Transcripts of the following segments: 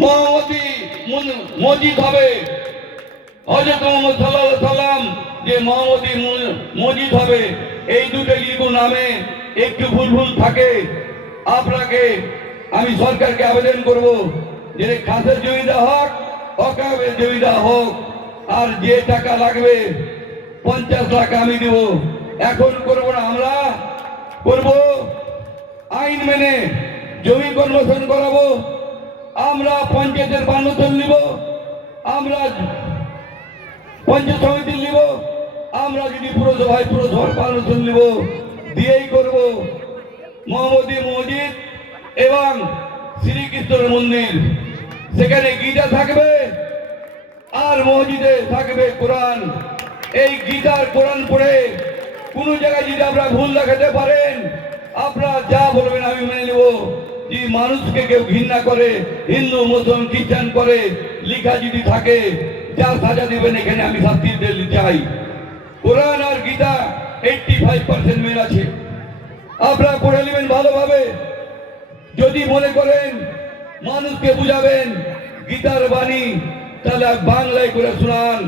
মহামতি মসজিদ হবে। হযরত মুহাম্মদ সাল্লাল্লাহু আলাইহি সাল্লাম যে মহামতি মসজিদ হবে, এই দুটো যদি নামে একটু ভুল থাকে, আপনাকে আমি সরকারকে আবেদন করব যে খাসের জমিদা হোক, অকাবের জমিদা হোক, আর যে টাকা লাগবে 50 লাখ আমি দেব। এখন করব না, আমরা করব আইন মেনে জমি কনভার্সন করাবো, আমরা পঞ্চায়েতের পারমিশন নিব, আমরা পঞ্চায়েত সমিতি নিব, আমরা যদি পুরসভায় পুরসভার পারমিশন নিব, দিয়েই করব মহামতি মসজিদ এবং শ্রীকৃষ্ণের মন্দির। সেখানে গীতা থাকবে আর মসজিদে থাকবে কোরআন। এই গীতার কোরআন পড়ে কোন জায়গায় যদি আপনারা ভুল দেখাতে পারেন, আপনারা যা বলবেন আমি মেনে নেব। যে মানুষকে কেউ ঘৃণা করে, হিন্দু মুসলমান খ্রিস্টান করে লেখা যদি থাকে, যা সাজা দেবেন এখানে আমি শাস্তি দিতে চাই। কোরআন আর গীতা 85% মিল আছে, আপনারা পড়ে নেবেন ভালোভাবে। যদি মনে করেন মানুষকে বুঝাবেন গীতার বাণী, তাহলে বাংলায় করে শোনান,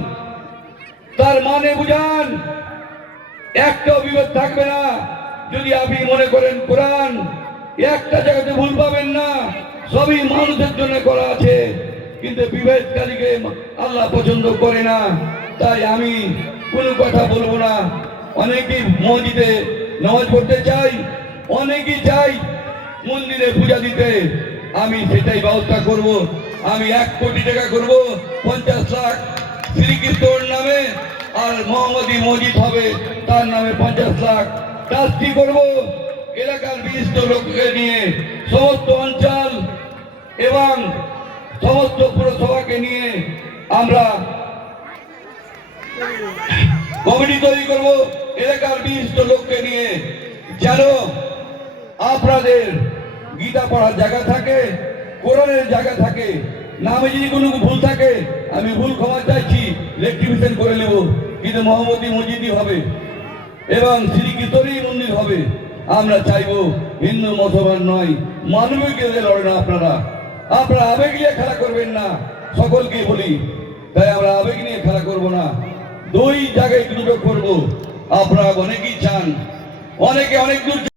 তার মানে বুঝান, একটা বিভেদ থাকবে না। যদি আপনি মনে করেন কোরআন, একটা জায়গাতে ভুল পাবেন না, সবই মানুষের জন্য করা আছে, কিন্তু বিভেদকারীকে আল্লাহ পছন্দ করে না। তাই আমি কোনো কথা বলবো না। অনেকেই মসজিদে নামাজ পড়তে চাই, অনেকেই চাই মন্দিরে পূজা দিতে, আমি সেটাই ব্যবস্থা করব। আমি 1 কোটি টাকা করব, 50 লাখ শ্রীকৃষ্ণর নামে, আর মহামতি মসজিদ হবে তার নামে 50 লাখ। ট্রাস্টি করব এলাকার বিশিষ্ট লোককে নিয়ে, সমস্ত অঞ্চল এবং সমস্ত পুরসভাকে নিয়ে আমরা কমিটি তৈরি করব এলাকার বিশিষ্ট লোককে নিয়ে, যেন আপনাদের গীতা পড়ার জায়গা থাকে, কোরআনের জায়গা থাকে। নামে যদি কোনো ভুল থাকে আমি ভুল ক্ষমা চাইছি, রেক্টিফিকেশন করে নেব, কিন্তু মহামতি মসজিদই হবে এবং শ্রীকৃষ্ণেরই মন্দির হবে। আমরা চাইবো হিন্দু মুসলমান নয়, মানবিক লড়েন। আপনারা আবেগ নিয়ে খেলা করবেন না, সকলকে বলি। তাই আমরা আবেগ নিয়ে খেলা করব না, দুই জায়গায় দুটো করবো। আপনারা অনেকেই চান, অনেকে অনেক দূর